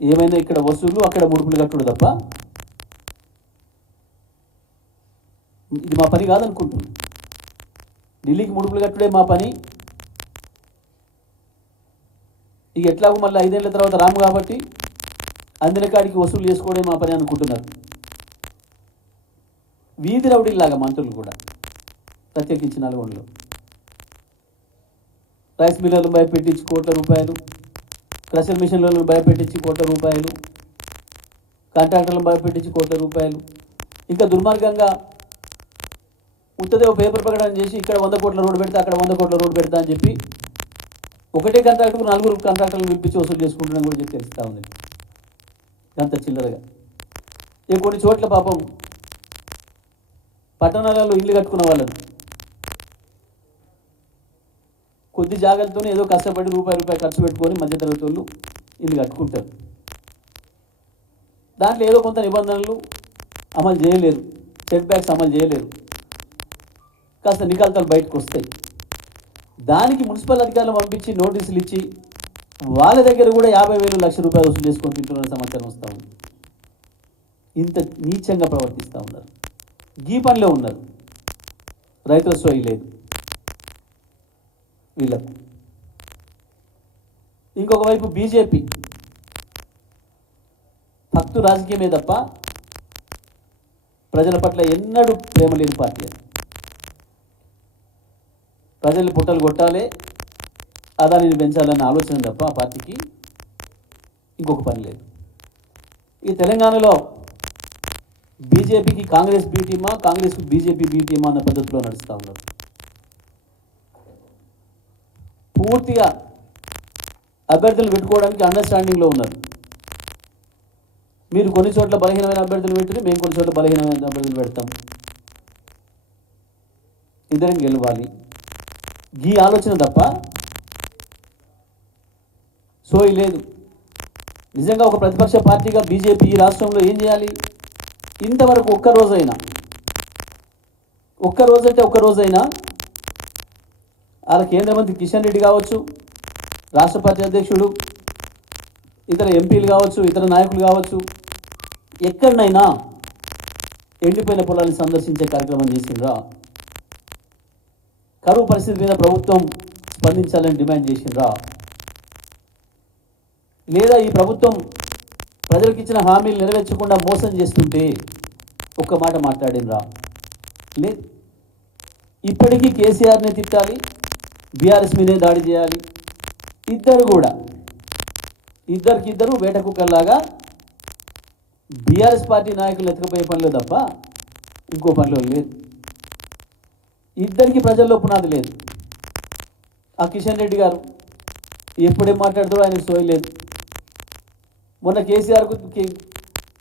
ఏమైనా ఇక్కడ వసూలు అక్కడ ముడుపులు కట్టుడు తప్ప ఇది మా పని కాదనుకుంటున్నాను. ఢిల్లీకి ముడుపులు కట్టుడే మా పని. ఇక ఎట్లాగో మళ్ళీ 5 ఏళ్ల తర్వాత రాము కాబట్టి అందిన కాడికి వసూలు చేసుకోవడే మా పని అనుకుంటున్నారు. వీధి రౌడీలాగా మంత్రులు కూడా, ప్రత్యేకించి నల్గొండలో రైస్ మిల్లర్లు భయపెట్టించి ₹1,00,00,000, క్రషర్ మిషన్లను భయపెట్టించి ₹1,00,00,000, కాంట్రాక్టర్లను భయపెట్టించి ₹1,00,00,000. ఇంకా దుర్మార్గంగా ఉత్తదే పేపర్ ప్రకటన చేసి ఇక్కడ 100 కోట్ల రోడ్డు పెడతా, అక్కడ 100 కోట్ల రోడ్డు పెడతా అని చెప్పి ఒకటే కాంట్రాక్టుకు 4 కాంట్రాక్టర్లను పిలిపించి వసూలు చేసుకుంటున్నాను కూడా చెప్పి తెలుస్తూ ఉంది. అంత చిల్లరగా. ఇక కొన్ని చోట్ల పాపం పట్టణాలలో ఇల్లు కట్టుకున్న వాళ్ళను కొద్ది జాగ్రత్తతోనే ఏదో కష్టపడి రూపాయి ఖర్చు పెట్టుకొని మధ్యతరగతి వాళ్ళు ఇల్లు కట్టుకుంటారు. దాంట్లో ఏదో కొంత నిబంధనలు అమలు చేయలేరు, సెట్ బ్యాక్స్ అమలు చేయలేరు, కాస్త నికాల్తాలు బయటకు వస్తాయి. దానికి మున్సిపల్ అధికారులు పంపించి నోటీసులు ఇచ్చి వాళ్ళ దగ్గర కూడా 50,000 లక్ష రూపాయలు వసూలు చేసుకొని తింటున్న సమాచారం వస్తూ ఉంది. ఇంత నీచంగా ప్రవర్తిస్తూ ఉన్నారు. ఈ పనిలో ఉన్నారు. రైతుల సోయి లేదు వీళ్ళకు. ఇంకొక వైపు బీజేపీ భక్తు రాజకీయమే తప్ప ప్రజల పట్ల ఎన్నడూ ప్రేమ లేని పార్టీ. ప్రజల్ని పుట్టలు కొట్టాలి, ఆదాయాన్ని పెంచాలన్న ఆలోచన తప్ప ఆ పార్టీకి ఇంకొక పని లేదు. ఈ తెలంగాణలో బీజేపీకి కాంగ్రెస్ బీ టీమా, కాంగ్రెస్కి బీజేపీ బీ టీమా అన్న పద్ధతిలో నడుస్తూ ఉన్నారు. పూర్తిగా అభ్యర్థులు పెట్టుకోవడానికి అండర్స్టాండింగ్లో ఉన్నారు. మీరు కొన్ని చోట్ల బలహీనమైన అభ్యర్థులు పెట్టిన, మేము కొన్ని చోట్ల బలహీనమైన అభ్యర్థులు పెడతాం, ఇద్దరం గెలవాలి, ఈ ఆలోచన తప్ప సోయి లేదు. నిజంగా ఒక ప్రతిపక్ష పార్టీగా బీజేపీ ఈ రాష్ట్రంలో ఏం చేయాలి? ఇంతవరకు ఒక్కరోజైనా వాళ్ళ కేంద్ర మంత్రి కిషన్ రెడ్డి కావచ్చు, రాష్ట్ర పార్టీ అధ్యక్షుడు, ఇతర ఎంపీలు కావచ్చు, ఇతర నాయకులు కావచ్చు, ఎక్కడనైనా ఎండిపోయిన పొలాన్ని సందర్శించే కార్యక్రమం చేసిండ్రా? కరువు పరిస్థితి మీద ప్రభుత్వం స్పందించాలని డిమాండ్ చేసిండ్రా? లేదా ఈ ప్రభుత్వం ప్రజలకు ఇచ్చిన హామీలు నెరవేర్చకుండా మోసం చేస్తుంటే ఒక్క మాట మాట్లాడినరా? లేదు. ఇప్పటికీ కేసీఆర్ని తిట్టాలి, బీఆర్ఎస్ మీదే దాడి చేయాలి. ఇద్దరికిద్దరు వేట కుక్కల్లాగా బీఆర్ఎస్ పార్టీ నాయకులు ఎత్తుకుపోయే పనిలో తప్ప ఇంకో పనిలో లేదు. ఇద్దరికి ప్రజల్లో పునాది లేదు. ఆ కిషన్ రెడ్డి గారు ఎప్పుడేం మాట్లాడుతారో ఆయనకు సోయి లేదు. మొన్న కేసీఆర్కు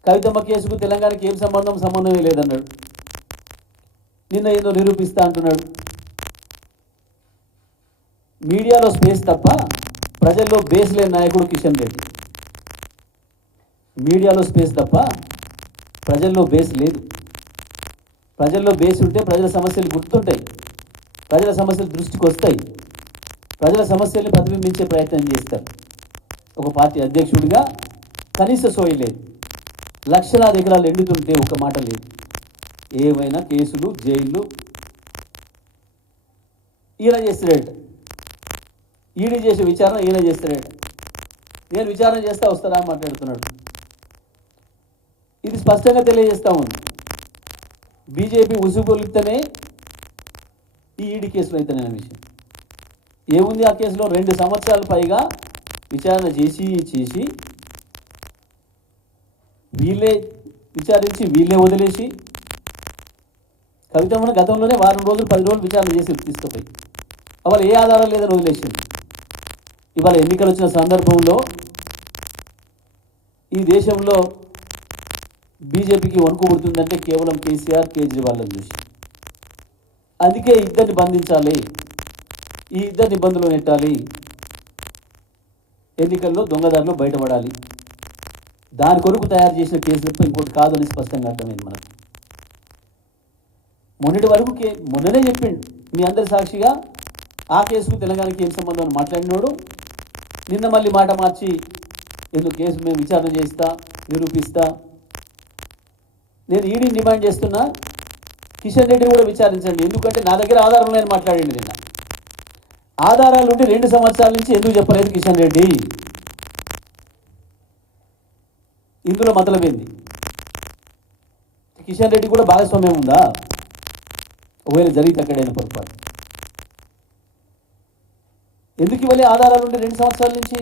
కవితమ్మ కేసుకు తెలంగాణకి ఏం సంబంధమే లేదన్నాడు. నిన్న ఏదో నిరూపిస్తా అంటున్నాడు. మీడియాలో స్పేస్ తప్ప ప్రజల్లో బేస్ లేని నాయకుడు కిషన్ రెడ్డి. మీడియాలో స్పేస్ తప్ప ప్రజల్లో బేస్ లేదు. ప్రజల్లో బేస్ ఉంటే ప్రజల సమస్యలు గుర్తుంటాయి, ప్రజల సమస్యలు దృష్టికి వస్తాయి, ప్రజల సమస్యల్ని ప్రతిబింబించే ప్రయత్నం చేస్తారు. ఒక పార్టీ అధ్యక్షుడిగా కనీస సోయి లేదు. లక్షలాది ఎకరాలు ఎండుతుంటే ఒక మాట లేదు. ఏమైనా కేసులు, జైళ్ళు ఈయన చేస్తాడట. ఈడీ చేసే విచారణ ఈయన చేస్తాడట. నేను విచారణ చేస్తా వస్తారా మాట్లాడుతున్నాడు. ఇది స్పష్టంగా తెలియజేస్తూ ఉంది. బీజేపీ ఉసుగొలిస్తేనే ఈ ఈడీ కేసులు అయితేనే విషయం. ఏముంది ఆ కేసులో? 2 సంవత్సరాల పైగా విచారణ చేసి వీళ్ళే విచారించి వీళ్ళే వదిలేసి కవితమ్మను గతంలోనే 10 రోజులు 10 రోజులు విచారణ చేసి తీసుకుపోయి అవాళ ఏ ఆధారం లేదని వదిలేసింది. ఇవాళ ఎన్నికలు వచ్చిన సందర్భంలో ఈ దేశంలో బీజేపీకి వణుకు పుడుతుందంటే కేవలం కేసీఆర్, కేజ్రీవాల్ని చూసి. అందుకే ఇద్దరిని బంధించాలి, ఈ ఇద్దరు ఇబ్బందులు నెట్టాలి, ఎన్నికల్లో దొంగదారులు బయటపడాలి. దాని కొరకు తయారు చేసిన కేసు తప్ప ఇంకోటి కాదు అని స్పష్టంగా అర్థమైంది మనకు. మొన్నటి వరకు మొన్ననే చెప్పిండు మీ అందరి సాక్షిగా ఆ కేసుకు తెలంగాణకి ఏం సంబంధం అని మాట్లాడినోడు నిన్న మళ్ళీ మాట మార్చి ఎందుకు కేసు మేము విచారణ చేస్తా, నిరూపిస్తా. నేను ఈడీని డిమాండ్ చేస్తున్నా, కిషన్ రెడ్డిని కూడా విచారించండి. ఎందుకంటే నా దగ్గర ఆధారం లేని మాట్లాడండి. నిన్న ఆధారాలు ఉంటే 2 సంవత్సరాల నుంచి ఎందుకు చెప్పలేదు కిషన్ రెడ్డి? ఇందులో మతలబేంది? కిషన్ రెడ్డి కూడా భాగస్వామ్యం ఉందా? ఒకవేళ జరిగితే అక్కడైనా పొరపాటు ఎందుకు ఇవ్వలే? ఆధారాలు ఉంటే 2 సంవత్సరాల నుంచి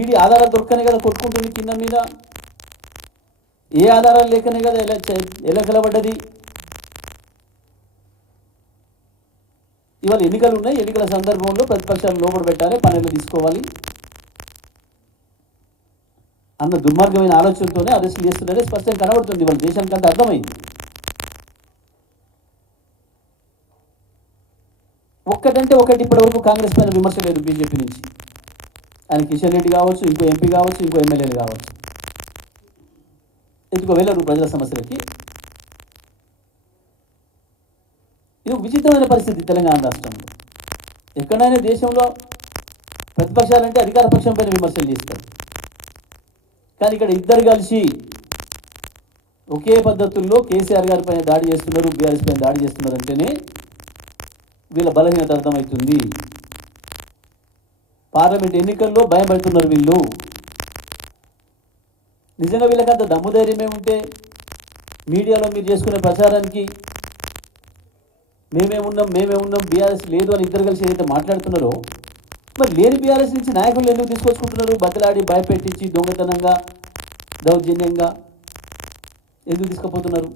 ఈడీ ఆధారాలు దొరకనే కదా కొట్టుకుంటుంది కింద మీద. ఏ ఆధారాలు లేకనే కదా ఎలా కలబడ్డది? ఇవాళ ఎన్నికలు ఉన్నాయి. ఎన్నికల సందర్భంలో ప్రతిపక్షాలు లోపల పెట్టాలి, పనులు తీసుకోవాలి అన్న దుర్మార్గమైన ఆలోచనతోనే అరెస్టులు చేస్తున్నారే స్పష్టంగా కనబడుతుంది. ఇవాళ దేశానికంటే అర్థమైంది. ఒక్కటంటే ఒకటి ఇప్పటివరకు కాంగ్రెస్ పైన విమర్శ లేదు బీజేపీ నుంచి. ఆయన కిషన్ రెడ్డి కావచ్చు, ఇంకో ఎంపీ కావచ్చు, ఇంకో ఎమ్మెల్యేలు కావచ్చు. ఎందుకో వెళ్ళరు ప్రజల సమస్యలకి. ఇది ఒక విచిత్రమైన పరిస్థితి తెలంగాణ రాష్ట్రంలో. ఎక్కడైనా దేశంలో ప్రతిపక్షాలంటే అధికార పక్షం పైన విమర్శలు చేస్తారు. కానీ ఇక్కడ ఇద్దరు కలిసి ఒకే పద్ధతుల్లో కేసీఆర్ గారి పైన దాడి చేస్తున్నారు, బీఆర్ఎస్ పైన దాడి చేస్తున్నారు అంటేనే వీళ్ళ బలహీనత అర్థమవుతుంది. పార్లమెంట్ ఎన్నికల్లో భయపడుతున్నారు వీళ్ళు. నిజంగా వీళ్ళకంత దమ్ము ధైర్యం ఏముంటే మీడియాలో మీరు చేసుకునే ప్రచారానికి మేమే ఉన్నాం బీఆర్ఎస్ లేదు అని ఇద్దరు కలిసి ఏదైతే మాట్లాడుతున్నారో, మరి లేని బీఆర్ఎస్ నుంచి నాయకులు ఎందుకు తీసుకొచ్చుకుంటున్నారు? బతిలాడి భయపెట్టించి దొంగతనంగా దౌర్జన్యంగా ఎందుకు తీసుకుపోతున్నారు?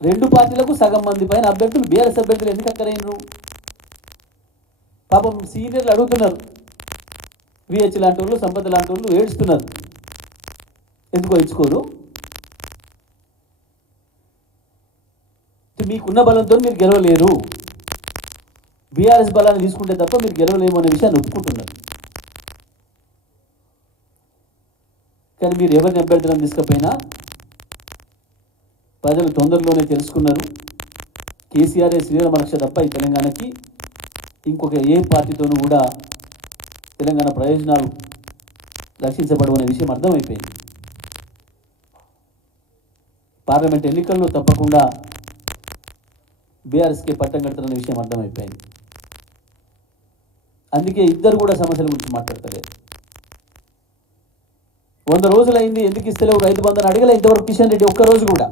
2 పార్టీలకు సగం మంది పైన అభ్యర్థులు బీఆర్ఎస్ అభ్యర్థులు ఎందుకు అక్కరైనరు? పాపం సీనియర్లు అడుగుతున్నారు. విహెచ్ లాంటి వాళ్ళు, సంపద లాంటి వాళ్ళు ఏడుస్తున్నారు. ఎందుకో ఇచ్చుకోరు. మీకున్న బలంతో మీరు గెలవలేరు, బీఆర్ఎస్ బలాన్ని తీసుకుంటే తప్ప మీరు గెలవలేము అనే విషయాన్ని ఒప్పుకుంటున్నారు. కానీ మీరు ఎవరిని అభ్యర్థులను తీసుకపోయినా ప్రజలు తొందరలోనే తెలుసుకున్నారు. కేసీఆర్ఏ శ్రీరామ రక్ష తప్ప ఈ తెలంగాణకి ఇంకొక ఏ పార్టీతోనూ కూడా తెలంగాణ ప్రయోజనాలు రక్షించబడవనే విషయం అర్థమైపోయింది. పార్లమెంట్ ఎన్నికల్లో తప్పకుండా బీఆర్ఎస్కే పట్టం కడుతున్న విషయం అర్థమైపోయింది. అందుకే ఇద్దరు కూడా సమస్యల గురించి మాట్లాడతలేరు. 100 రోజులైంది, ఎందుకు ఇస్తలేవు రైతు బంధుని అడగలే ఇంతవరకు కిషన్ రెడ్డి ఒక్కరోజు కూడా.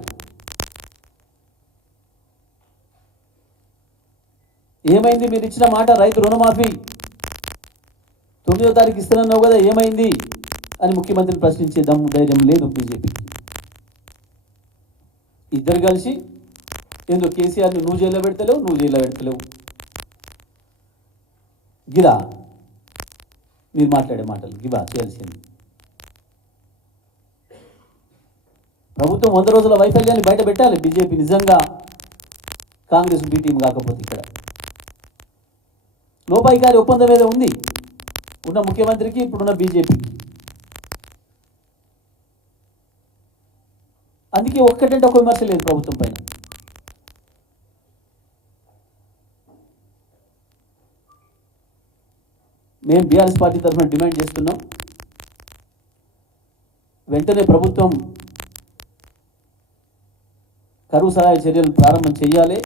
ఏమైంది? మీరు ఇచ్చిన మాట రైతు రుణమాఫీ 9వ తారీఖు ఇస్తానన్నావు కదా, ఏమైంది అని ముఖ్యమంత్రిని ప్రశ్నించే దమ్ము ధైర్యం లేదు బీజేపీకి. ఇద్దరు కలిసి ఏందో కేసీఆర్ని నువ్వు జైల్లో పెడతలేవు గిరా మీరు మాట్లాడే మాటలు గిబా చేయాల్సింది. ప్రభుత్వం 100 రోజుల వైఫల్యాన్ని బయట పెట్టాలి. బీజేపీ నిజంగా కాంగ్రెస్ బి టీం కాకపోతే ఇక్కడ లోపాయికారి ఒప్పందం ఏదో ఉంది ఉన్న ముఖ్యమంత్రికి, ఇప్పుడున్న బీజేపీకి. అందుకే ఒక్కటంటే ఒక విమర్శ లేదు ప్రభుత్వం పైన. మేము బీఆర్ఎస్ పార్టీ తరఫున డిమాండ్ చేస్తున్నాం, వెంటనే ప్రభుత్వం కరువు సహాయ చర్యలు ప్రారంభం చేయాలి.